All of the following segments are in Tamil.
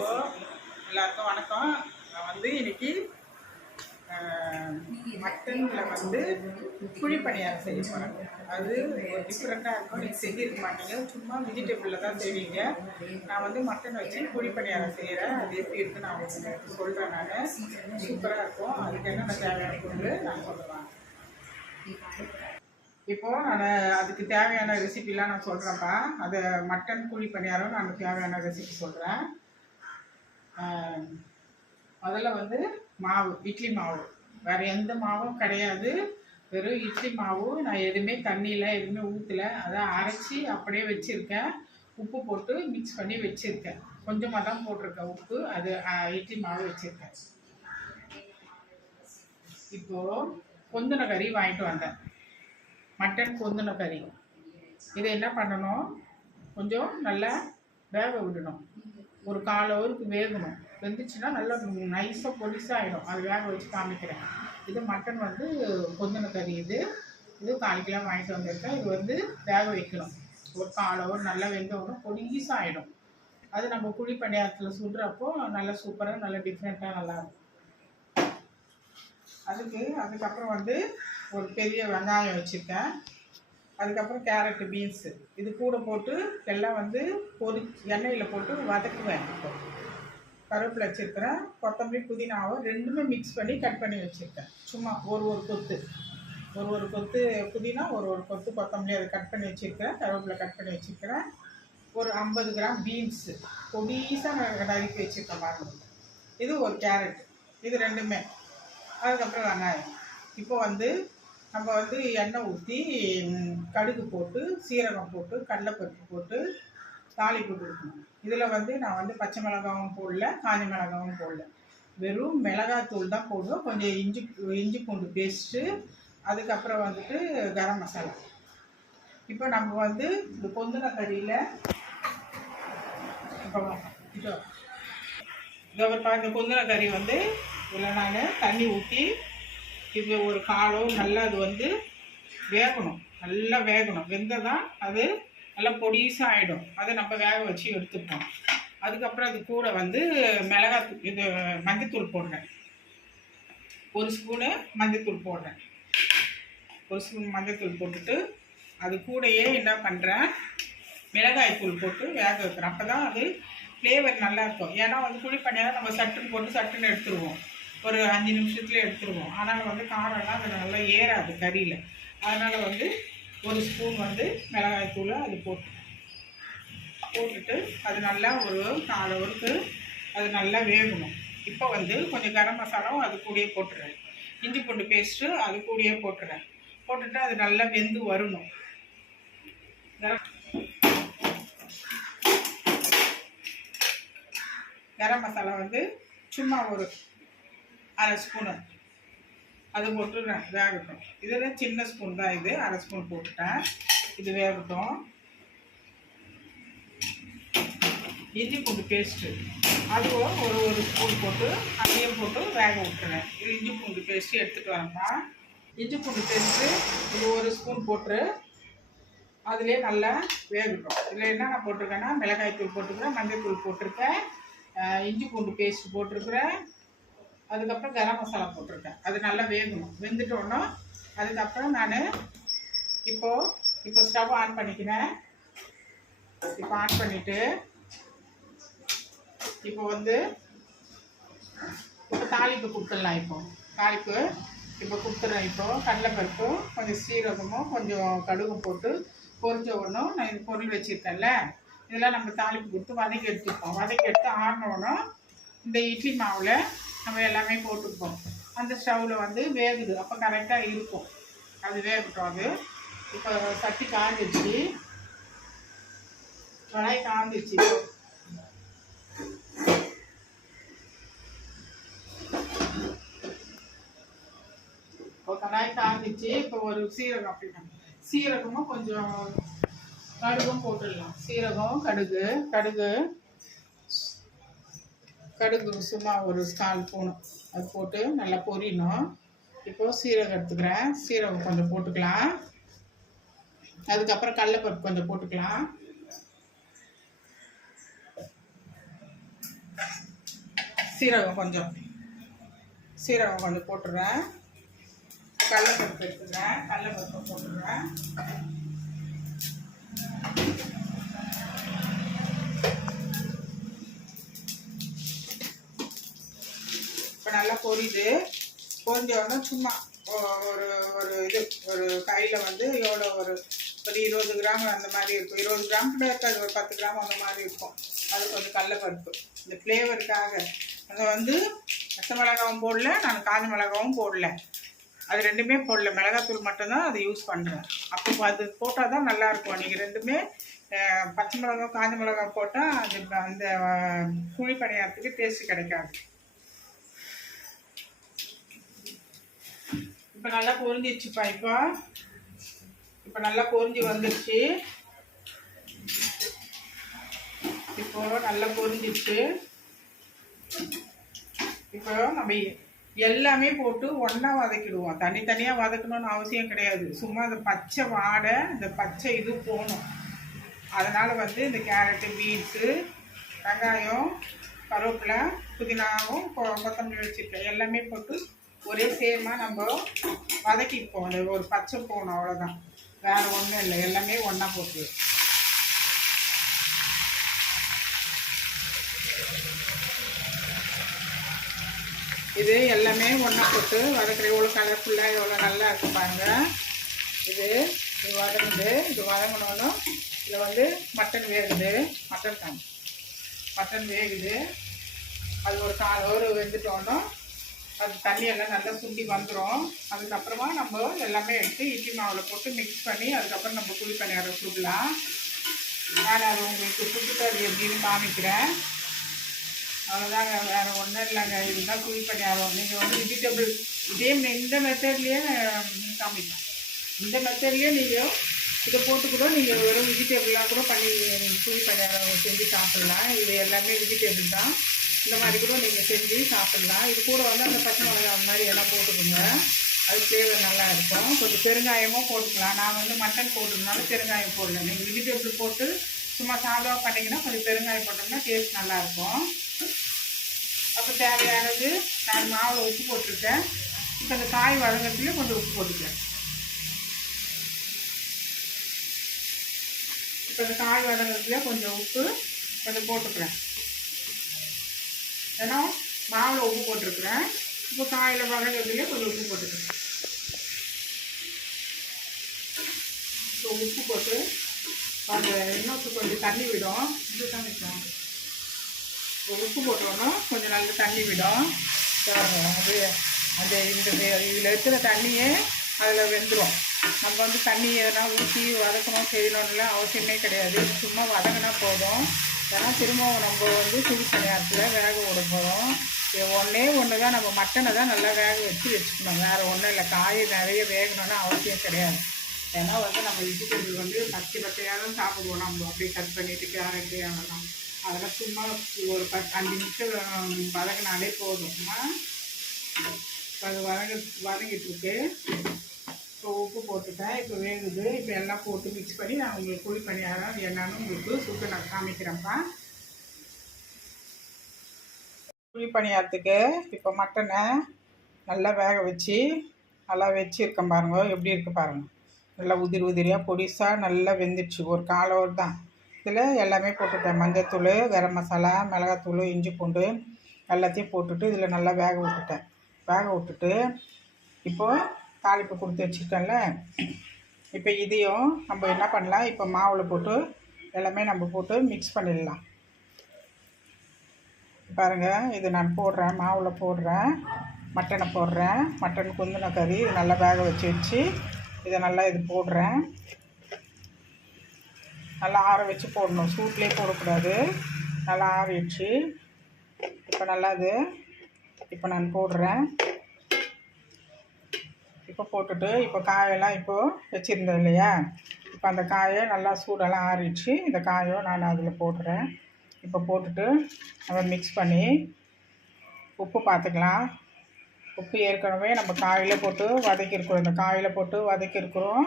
ஹலோ எல்லாருக்கும் வணக்கம். நான் வந்து இன்னைக்கு மட்டனில் வந்து குழி பணியாரம் செய்ய போகிறேன் அது டிஃப்ரெண்ட்டாக இருக்கும். நீங்கள் செஞ்சிருக்க மாட்டீங்க. சும்மா வெஜிடபிளில் தான் செய்வீங்க. நான் வந்து மட்டன் வச்சு குழி பணியாரம் செய்கிறேன் அது எப்படி இருக்குன்னு நான் உங்களுக்கு சொல்கிறேன் நான். சூப்பராக இருக்கும். அதுக்கு என்னென்ன தேவையான பொருள் நான் சொல்லுவேன் இப்போது நான் அதுக்கு தேவையான ரெசிபிலாம் நான் சொல்கிறேன்ப்பா அதை மட்டன் குழி பணியாரம் நான் தேவையான ரெசிபி சொல்கிறேன் முதல்ல வந்து மாவு இட்லி மாவு. வேறு எந்த மாவும் கிடையாது. வெறும் இட்லி மாவு. நான் எதுவுமே தண்ணியில் எதுவுமே ஊற்றல அதை அரைச்சி அப்படியே வச்சுருக்கேன். உப்பு போட்டு மிக்ஸ் பண்ணி வச்சுருக்கேன். கொஞ்சமாக தான் போட்டிருக்கேன் உப்பு. அது இட்லி மாவு வச்சுருக்கேன். இப்போது கொந்தன கறி வாங்கிட்டு வந்தேன். மட்டன் கொந்தன கறி. இதை என்ன பண்ணணும்? கொஞ்சம் நல்லா வேக விடணும். ஒரு கால் ஹவருக்கு வேகணும். வெந்துச்சுன்னா நல்லா நைஸாக பொலிசாகிடும் அது வேக வச்சு காமிக்கிறேன். இது மட்டன் வந்து கொந்துன கறி இது. இது கால் கிலோ வாங்கிட்டு வந்திருக்கேன். இது வந்து வேக வைக்கணும். ஒரு கால் ஹவர் நல்லா வெந்தவொடனே பொடிசாக ஆகிடும் அது நம்ம குழி பணியாரத்தில் சுடுறப்போ நல்லா சூப்பராக நல்லா டிஃப்ரெண்ட்டாக நல்லாயிருக்கும் அதுக்கு அதுக்கப்புறம் வந்து ஒரு பெரிய வெங்காயம் வச்சுருக்கேன். அதுக்கப்புறம் கேரட்டு பீன்ஸு. இது கூட போட்டு எல்லாம் வந்து பொரி எண்ணெயில் போட்டு வதக்குவேன் இப்போ. கருவேப்பிலை வச்சுருக்கிறேன். கொத்தமல்லி புதினாவும் ரெண்டுமே மிக்ஸ் பண்ணி கட் பண்ணி வச்சுருக்கேன். சும்மா ஒரு ஒரு கொத்து. ஒரு ஒரு கொத்து புதினா ஒரு ஒரு கொத்து கொத்தமல்லி அதை கட் பண்ணி வச்சுருக்கிறேன். கருவேப்பிலை கட் பண்ணி வச்சுருக்கிறேன். ஒரு ஐம்பது கிராம் பீன்ஸு. பொடிசாக நறுக்கி வச்சுருக்கேன் பாருங்க. இது ஒரு கேரட். இது ரெண்டுமே. அதுக்கப்புறம் வெங்காயம். இப்போ வந்து நம்ம வந்து எண்ணெய் ஊற்றி கடுகு போட்டு சீரகம் போட்டு கடலைப்பருப்பு போட்டு தாளிப்பு கொடுக்கணும். இதில் வந்து நான் வந்து பச்சை மிளகாவும் போடல காஞ்ச மிளகாவும் போடல. வெறும் மிளகாத்தூள் தான் போடுவோம். கொஞ்சம் இஞ்சி இஞ்சி பூண்டு பேஸ்ட்டு அதுக்கப்புறம் வந்துட்டு கரம் மசாலா. இப்போ நம்ம வந்து இந்த பொந்தின கறியில் இப்போ இதோ. இதோ ஒரு இந்த கறி வந்து இதில் நான் தண்ணி ஊற்றி இது ஒரு காலம் நல்லா அது வந்து வேகணும் நல்லா வேகணும். வெந்தால் தான் அது நல்லா பொடிசாக ஆகிடும் அதை நம்ம வேக வச்சு எடுத்துப்போம். அதுக்கப்புறம் அது கூட வந்து மிளகாத்தூள் இது மஞ்சத்தூள் போடுறேன். ஒரு ஸ்பூனு மஞ்சத்தூள் போடுறேன். ஒரு ஸ்பூன் மஞ்சத்தூள் போட்டுட்டு அது கூடயே என்ன பண்ணுறேன் மிளகாய் தூள் போட்டு வேக வைக்கிறேன். அப்போ தான் அது ஃப்ளேவர் நல்லாயிருக்கும் ஏன்னா வந்து குழி பண்ணியால் நம்ம சட்டுன்னு போட்டு சட்டுன்னு எடுத்துருவோம். ஒரு அஞ்சு நிமிஷத்துல எடுத்துருவோம். ஆனால் வந்து காரம்லாம் அது நல்லா ஏறாது கறியில். அதனால் வந்து ஒரு ஸ்பூன் வந்து மிளகாய் அது போட்டு போட்டுட்டு அது நல்லா ஒரு நாலு ஒருக்கு அது நல்லா வேகணும். இப்போ வந்து கொஞ்சம் கரம் மசாலாவும் அது கூடயே போட்டுறேன். இஞ்சி பூண்டு பேஸ்ட்டு அது கூடயே போட்டுறேன். போட்டுட்டு அது நல்லா வெந்து வரணும். கரம் கரம் மசாலா வந்து சும்மா ஒரு அரை ஸ்பூனு அது போட்டு வேகட்டும் இதில் சின்ன ஸ்பூன் தான் இது. அரை ஸ்பூன் போட்டுட்டேன். இது வேகட்டும். இஞ்சி பூண்டு பேஸ்ட்டு அதுவும் ஒரு ஒரு ஸ்பூன் போட்டு அதையும் போட்டு வேக விட்டுறேன். இது இஞ்சி பூண்டு பேஸ்ட்டு எடுத்துகிட்டு வரேன்ப்பா இஞ்சி பூண்டு பேஸ்ட்டு இது ஒரு ஸ்பூன் போட்டு அதுலேயே நல்லா வேகட்டும். இதில் என்னென்ன போட்டிருக்கேன்னா மிளகாய் தூள் போட்டிருக்கிறேன் மஞ்சள் தூள் போட்டிருக்கேன் இஞ்சி பூண்டு பேஸ்ட் போட்டிருக்கிறேன் அதுக்கப்புறம் கரம் மசாலா போட்டிருக்கேன். அது நல்லா வேகணும். வெந்துட்டோன்னா அதுக்கப்புறம் நான் இப்போது இப்போ ஸ்டவ் ஆன் பண்ணிக்கிறேன். இப்போ ஆன் பண்ணிவிட்டு இப்போ வந்து இப்போ தாளிப்பு கொடுத்துடலாம் இப்போ. தாளிப்பு இப்போ கொடுத்துட்றேன் இப்போ. கடலைப்பருப்பும் கொஞ்சம் சீரகமும் கொஞ்சம் கடுகும் போட்டு பொறிஞ்ச உடனும் நான் இது பொருள் வச்சுருக்கேன்ல இதெல்லாம் நம்ம தாளிப்பு கொடுத்து வதக்கி எடுத்துப்போம். வதக்கி எடுத்து ஆறினோடனும் இந்த இட்லி மாவில் நம்ம எல்லாமே போட்டுப்போம் அந்த ஸ்டவ்வில் வந்து வேகுது. அப்போ கரெக்டாக இருக்கும். அது வேகட்டும் அது. இப்போ சட்டி காஞ்சிச்சு கடாய் காஞ்சிச்சு இப்போ. இப்போ கடாய் காஞ்சிச்சு இப்போ ஒரு சீரகம் அப்படின்னா சீரகமும் கொஞ்சம் கடுகும் போட்டுடலாம். சீரகம் கடுகு. கடுகு கடுகு சும்மா ஒரு ஸ்டால் ஸ்பூனு அது போட்டு நல்லா பொரியணும் இப்போ சீரகம் எடுத்துக்கிறேன். சீரகம் கொஞ்சம் போட்டுக்கலாம். அதுக்கப்புறம் கடலப்பருப்பு கொஞ்சம் போட்டுக்கலாம். சீரகம் கொஞ்சம். சீரகம் கொஞ்சம் போட்டுடுறேன் கடலப்பருப்பு எடுத்துக்கிறேன். கடலைப்பருப்பு போட்டுடுறேன் இப்போ நல்லா பொரியுது. பொரிஞ்சோடனே சும்மா ஒரு ஒரு இது ஒரு கையில் வந்து எவ்வளோ ஒரு ஒரு இருபது கிராம் அந்த மாதிரி இருக்கும். இருபது கிராம் கூட இருக்காது ஒரு பத்து கிராம் அந்த மாதிரி இருக்கும். அது கொஞ்சம் கடலப்பருப்பு இந்த ஃப்ளேவருக்காக. அதை வந்து பச்சை மிளகாவும் போடல நான் காஞ்ச மிளகாவும் போடல. அது ரெண்டுமே போடல. மிளகாத்தூள் மட்டும்தான் அதை யூஸ் பண்ணுறேன் அப்போ அது போட்டால் தான் நல்லாயிருக்கும். நீங்கள் ரெண்டுமே பச்சை மிளகா காஞ்ச மிளகா போட்டால் அந்த அந்த குழி பணியாரத்துக்கு டேஸ்ட் கிடைக்காது. இப்போ நல்லா பொரிஞ்சிருச்சுப்பா இப்போ. இப்போ நல்லா பொரிஞ்சு வந்துடுச்சு இப்போ நல்லா பொரிஞ்சிச்சு இப்போ நம்ம எல்லாமே போட்டு ஒன்றா வதக்கிடுவோம். தனித்தனியாக வதக்கணும்னு அவசியம் கிடையாது. சும்மா அந்த பச்சை வாடை இந்த பச்சை இது போகணும். அதனால் வந்து இந்த கேரட்டு பீன்ஸு வெங்காயம் கருவேப்பிலை புதினாவும் கொ- கொத்தமல்லி வச்சுருக்கேன். எல்லாமே போட்டு ஒரே சேமாக நம்ம வதக்கிப்போம். அந்த ஒரு பச்சை போகணும் அவ்வளோதான் வேறு ஒன்றும் இல்லை. எல்லாமே ஒன்றா போட்டு. இது எல்லாமே ஒன்றா போட்டு வதக்கிற எவ்வளோ கலர்ஃபுல்லாக எவ்வளோ நல்லா இருக்கு இது இது வதங்குது. இது வதங்கினாலும் இதில் வந்து மட்டன் வேகுது. மட்டன் தான். மட்டன் வேகுது. அது ஒரு கால் ஒரு வெந்துட்டோன்னா அது தண்ணியெல்லாம் நல்லா சுண்டி வந்துடும் அதுக்கப்புறமா நம்ம எல்லாமே எடுத்து இட்லி மாவில் போட்டு மிக்ஸ் பண்ணி அதுக்கப்புறம் நம்ம குழி பணியாரம் சுடலாம். நான் அது உங்களுக்கு சுட்டுட்டு அது எப்படின்னு காமிக்கிறேன். அவ்வளோதாங்க வேறு ஒன்றும் இல்லைங்க. இதுதான் குழி பணியாரம். நீங்கள் வந்து வெஜிடபிள் இதே இந்த மெத்தட்லேயே காமிக்கலாம். இந்த மெத்தட்லேயே நீங்கள் இதை போட்டு கூட நீங்கள் வெறும் வெஜிடபிளாக கூட பண்ணி குழி பணியாரம் செஞ்சு சாப்பிட்லாம். இது எல்லாமே வெஜிடபிள் தான். இந்த மாதிரி கூட நீங்கள் செஞ்சு சாப்பிட்லாம். இது கூட வந்து அந்த பச்சை மிளகாய் அந்த மாதிரி எல்லாம் போட்டுக்கோங்க. அது ஃப்ளேவர் நல்லா இருக்கும். கொஞ்சம் பெருங்காயமும் போட்டுக்கலாம். நான் வந்து மட்டன் போட்டுருந்தாலும் பெருங்காயம் போடல. நீங்கள் வெஜிடபிள் போட்டு சும்மா சாதம் பண்ணிங்கன்னா கொஞ்சம் பெருங்காயம் போட்டோம்னா டேஸ்ட் நல்லாயிருக்கும் அப்போ தேவையானது நான் மாவில் உப்பு போட்டிருக்கேன். இப்போ அந்த காய் வதங்கிறதுலேயும் கொஞ்சம் உப்பு போட்டுக்கிறேன். இப்போ இந்த காய் வதங்கிறதுலேயே கொஞ்சம் உப்பு கொஞ்சம் போட்டுக்கிறேன். ஏன்னா மாவில் உப்பு போட்டிருக்கிறேன். இப்போ காயில் வதங்கிறதுலேயே கொஞ்சம் உப்பு போட்டுக்கிறேன் இப்போ உப்பு போட்டு அந்த இன்னும் கொஞ்சம் தண்ணி விடும். இது தான் வைக்கலாம் இப்போ உப்பு போட்டோன்னா கொஞ்சம் நல்ல தண்ணி விடும். அது அந்த இந்த இதில் இருக்கிற தண்ணியே அதில் வெந்துடும் நம்ம வந்து தண்ணி எதனா ஊற்றி வதக்கணும் செய்யணும்னுலாம் அவசியமே கிடையாது. சும்மா வதங்கினா போதும். ஏன்னா திரும்பவும் நம்ம வந்து குழி நேரத்தில் வேக விட போகிறோம் ஒன்றே ஒன்று தான் நம்ம மட்டனை தான் நல்லா வேக வச்சு வச்சுக்கணும். வேறு ஒன்றும் இல்லை. காய் நிறைய வேகணும்னு அவசியம் கிடையாது. ஏன்னா வந்து நம்ம வெஜிடபிள் வந்து பச்சை பச்சையாக தான் சாப்பிடுவோம் நம்ம. அப்படியே கட் பண்ணிட்டு கேரட்டு அதெல்லாம். அதெல்லாம் சும்மா ஒரு பத்து அஞ்சு நிமிஷம் வதங்கினாலே போதும். அது வதங்க வதங்கிட்டு இருக்கு. இப்போ உப்பு போட்டுட்டேன். இப்போ வேகுது. இப்போ எல்லாம் போட்டு மிக்ஸ் பண்ணி நான் உங்களுக்கு குழி பணியாரம் என்னன்னு உங்களுக்கு சுட்டு நான் காமிக்கிறேன்ப்பா. குழி பணியாரத்துக்கு இப்போ மட்டனை நல்லா வேக வச்சு நல்லா வச்சுருக்கேன் பாருங்கள் எப்படி இருக்குது பாருங்கள் நல்லா உதிரி உதிரியாக பொடிசாக நல்லா வெந்துடுச்சு. ஒரு கால் ஹவர் தான். இதில் எல்லாமே போட்டுட்டேன். மஞ்சத்தூள் கரம் மசாலா மிளகாத்தூள் இஞ்சி பூண்டு எல்லாத்தையும் போட்டுட்டு இதில் நல்லா வேக விட்டுட்டேன். வேக விட்டுட்டு இப்போது தாளிப்பு கொடுத்து வச்சுருக்கேன்ல. இப்போ இதையும் நம்ம என்ன பண்ணலாம்? இப்போ மாவில் போட்டு எல்லாமே நம்ம போட்டு மிக்ஸ் பண்ணிடலாம். பாருங்கள் இது நான் போடுறேன் மாவில் போடுறேன் மட்டனை போடுறேன். மட்டன் குந்தின கறி இது நல்லா வேக வச்சு வச்சு இதை நல்லா இது போடுறேன். நல்லா ஆற வச்சு போடணும். சூட்லேயே போடக்கூடாது. நல்லா ஆறிடுச்சு. இப்போ நல்லா இது இப்போ நான் போடுறேன். இப்போ போட்டுட்டு இப்போ காயெல்லாம் இப்போது வச்சுருந்தேன் இல்லையா? இப்போ அந்த காயை நல்லா சூடெல்லாம் ஆறிடுச்சு. இந்த காயும் நான் அதில் போடுறேன் இப்போ போட்டுட்டு அதை மிக்ஸ் பண்ணி உப்பு பார்த்துக்கலாம் உப்பு ஏற்கனவே நம்ம காயில் போட்டு வதக்கியிருக்கிறோம் இந்த காயில் போட்டு வதக்கியிருக்கிறோம்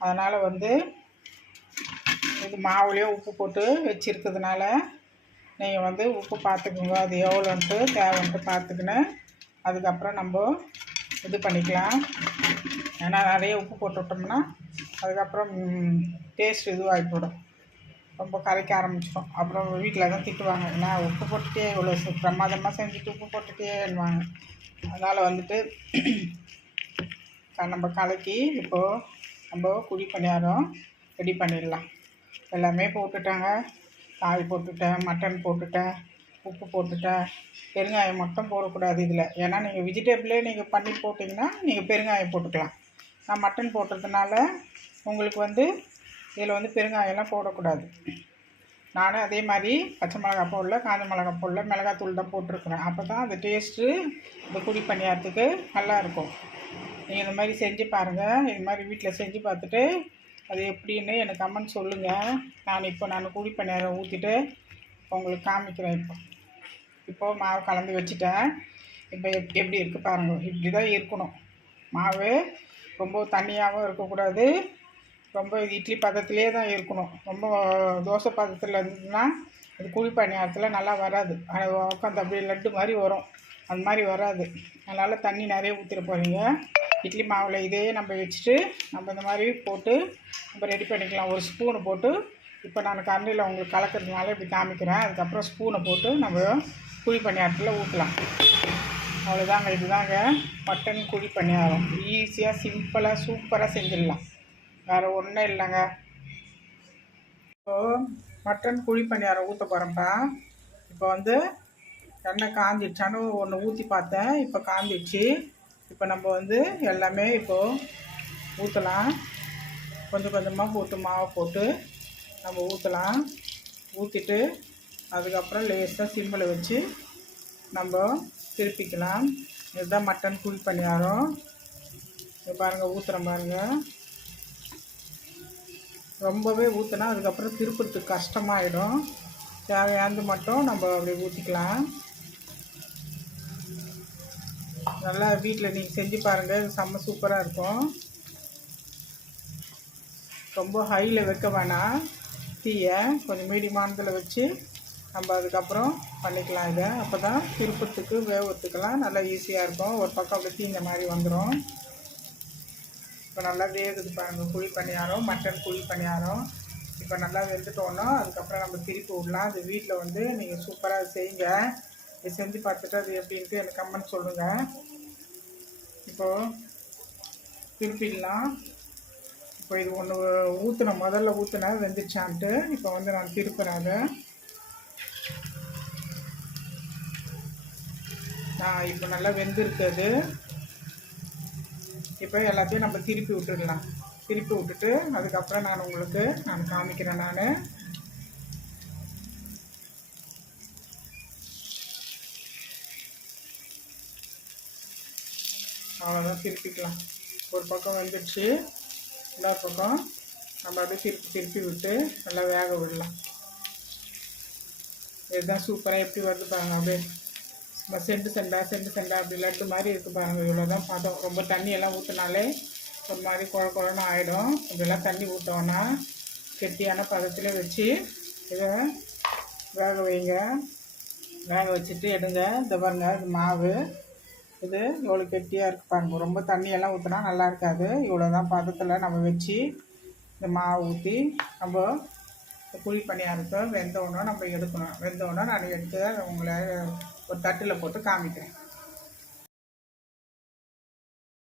அதனால் வந்து இது மாவுலேயே உப்பு போட்டு வச்சுருக்கிறதுனால நீங்கள் வந்து உப்பு பார்த்துக்குங்க அது எவ்வளோன்ட்டு தேவைன்ட்டு பார்த்துக்கின்னு அதுக்கப்புறம் நம்ம இது பண்ணிக்கலாம். ஏன்னா நிறைய உப்பு போட்டு விட்டோம்னா அதுக்கப்புறம் டேஸ்ட் இதுவாகி போடும் ரொம்ப கரைக்க ஆரம்பிச்சிடும். அப்புறம் வீட்டில் தான் திட்டுவாங்க ஏன்னா உப்பு போட்டுட்டே இவ்வளோ பிரமாதமாக செஞ்சுட்டு உப்பு போட்டுட்டேன்னுவாங்க. அதனால் வந்துட்டு க- நம்ம கலக்கி இப்போது நம்ம குழி பணியாரம் ரெடி பண்ணிடலாம். எல்லாமே போட்டுட்டாங்க. காய் போட்டுட்டேன் மட்டன் போட்டுட்டேன். உப்பு போட்டுட்டேன் பெருங்காயம் மட்டும் போடக்கூடாது இதில். ஏன்னா நீங்கள் வெஜிடபிளே நீங்கள் பண்ணி போட்டிங்கன்னா நீங்கள் பெருங்காயம் போட்டுக்கலாம். நான் மட்டன் போட்டதுனால உங்களுக்கு வந்து இதில் வந்து பெருங்காயம்லாம் போடக்கூடாது. நானும் அதே மாதிரி பச்சை மிளகா போடல காஞ்ச மிளகா போடல மிளகாத்தூள் தான் போட்டிருக்குறேன். அப்போ தான் அந்த டேஸ்ட்டு இந்த குடி பணியாரத்துக்கு நல்லா இருக்கும் நீங்கள் இந்த மாதிரி செஞ்சு பாருங்கள். இது மாதிரி வீட்டில் செஞ்சு பார்த்துட்டு அது எப்படின்னு எனக்கு கமெண்ட் சொல்லுங்கள். நான் இப்போ நான் குடி பணியாரம் ஊற்றிட்டு உங்களுக்கு காமிக்கிறேன் இப்போ. இப்போ மாவு கலந்து வச்சுட்டேன். இப்போ எப் எப்படி இருக்குது பாருங்கள் இப்படி தான் இருக்கணும். மாவு ரொம்ப தண்ணியாகவும் இருக்கக்கூடாது. ரொம்ப இது இட்லி பதத்துலேயே தான் இருக்கணும். ரொம்ப தோசை பதத்தில் இருந்ததுன்னா அது குழி பணியாரத்தில் நல்லா வராது. அது உட்காந்து அப்படியே லட்டு மாதிரி வரும். அந்த மாதிரி வராது. அதனால் தண்ணி நிறைய ஊற்றிட போகிறீங்க இட்லி மாவில் இதே நம்ம வச்சுட்டு நம்ம இந்த மாதிரி போட்டு நம்ம ரெடி பண்ணிக்கலாம். ஒரு ஸ்பூனு போட்டு இப்போ நான் கரண்டியில் உங்களுக்கு கலக்கிறதுனால இப்படி காமிக்கிறேன். அதுக்கப்புறம் ஸ்பூனை போட்டு நம்ம குழி பணியாரத்தில் ஊற்றலாம். அவ்வளோதாங்க இதுதாங்க மட்டன் குழி பணியாரம். ஈஸியாக சிம்பிளாக சூப்பராக செஞ்சிடலாம். வேறு ஒன்றும் இல்லைங்க. இப்போது மட்டன் குழி பணியாரம் ஊற்ற போகிறேன்ப்பா. இப்போ வந்து எண்ணெய் காஞ்சிடுச்சான்னு ஒன்று ஊற்றி பார்த்தேன். இப்போ காஞ்சிடுச்சு. இப்போ நம்ம வந்து எல்லாமே இப்போது ஊற்றலாம். கொஞ்சம் கொஞ்சமாக போட்டு மாவை போட்டு நம்ம ஊற்றலாம் ஊற்றிட்டு அதுக்கப்புறம் லேசாக சிம்மில் வச்சு நம்ம திருப்பிக்கலாம். இதுதான் மட்டன் குழி பணியாரம். இது பாருங்கள் ஊற்றுறோம் பாருங்கள் ரொம்பவே ஊற்றினா அதுக்கப்புறம் திருப்புறதுக்கு கஷ்டமாயிடும். தேவையானது மட்டும் நம்ம அப்படியே ஊற்றிக்கலாம் நல்லா வீட்டில் நீங்கள் செஞ்சு பாருங்கள் இது செம்ம சூப்பராக இருக்கும். ரொம்ப ஹையில் வைக்க வேணாம். தீயை கொஞ்சம் மீடியமானதில் வச்சு நம்ம அதுக்கப்புறம் பண்ணிக்கலாம் இதை. அப்போ தான் திருப்பத்துக்கு வேவத்துக்கெல்லாம் நல்லா ஈஸியாக இருக்கும். ஒரு பக்கம் அப்படி தீங்க மாதிரி வந்துடும் இப்போ நல்லா வேகுது பாருங்கள் குழி பணியாரம் மட்டன் குழி பணியாரம். இப்போ நல்லா வெந்துட்டோன்னா அதுக்கப்புறம் நம்ம திருப்பி விடலாம். அது வீட்டில் வந்து நீங்கள் சூப்பராக செய்யுங்க. இது செஞ்சு பார்த்துட்டு அது எப்படின்ட்டு எனக்கு கமெண்ட் சொல்லுங்கள் இப்போது திருப்பிடலாம். இப்போ இது ஒன்று ஊற்றின முதல்ல ஊற்றின வெந்துச்சான்ட்டு இப்போ வந்து நான் திருப்புறேன் அதை. நான் இப்போ நல்லா வெந்திருக்குது இப்போ எல்லாத்தையும் நம்ம திருப்பி விட்டுடலாம். திருப்பி விட்டுட்டு அதுக்கப்புறம் நான் உங்களுக்கு நான் காமிக்கிறேன் நான். அவ்வளோதான் திருப்பிக்கலாம். ஒரு பக்கம் வந்துடுச்சு இன்னொரு பக்கம் நம்ம அப்படியே திருப்பி திருப்பி விட்டு நல்லா வேக விடலாம். இதுதான் சூப்பராக எப்படி வருது பாருங்க அப்படியே நம்ம செண்டு செண்டா செண்டு செண்டா அப்படி லட்டு மாதிரி இருக்குது பாருங்க. இவ்வளோ தான் பதம் ரொம்ப தண்ணியெல்லாம் ஊற்றினாலே ஒரு மாதிரி குழ குழன்னு ஆகிடும் இப்படிலாம் தண்ணி ஊற்றோன்னா கெட்டியான பதத்தில் வச்சு இதை வேக வைங்க. வேக வச்சுட்டு எடுங்க. இந்த பாருங்க இது மாவு. இது இவ்வளோ கெட்டியாக இருக்குது பாருங்க. ரொம்ப தண்ணியெல்லாம் ஊற்றினா நல்லா இருக்காது. இவ்வளோ தான் பதத்தில் நம்ம வச்சு இந்த மாவு ஊற்றி நம்ம குழி பணியாரத்தை வெந்தோடனே நம்ம எடுக்கணும். வெந்தோடனே நான் எடுத்து உங்களை ஒரு தட்டில் போட்டு காமிக்கிறேன்.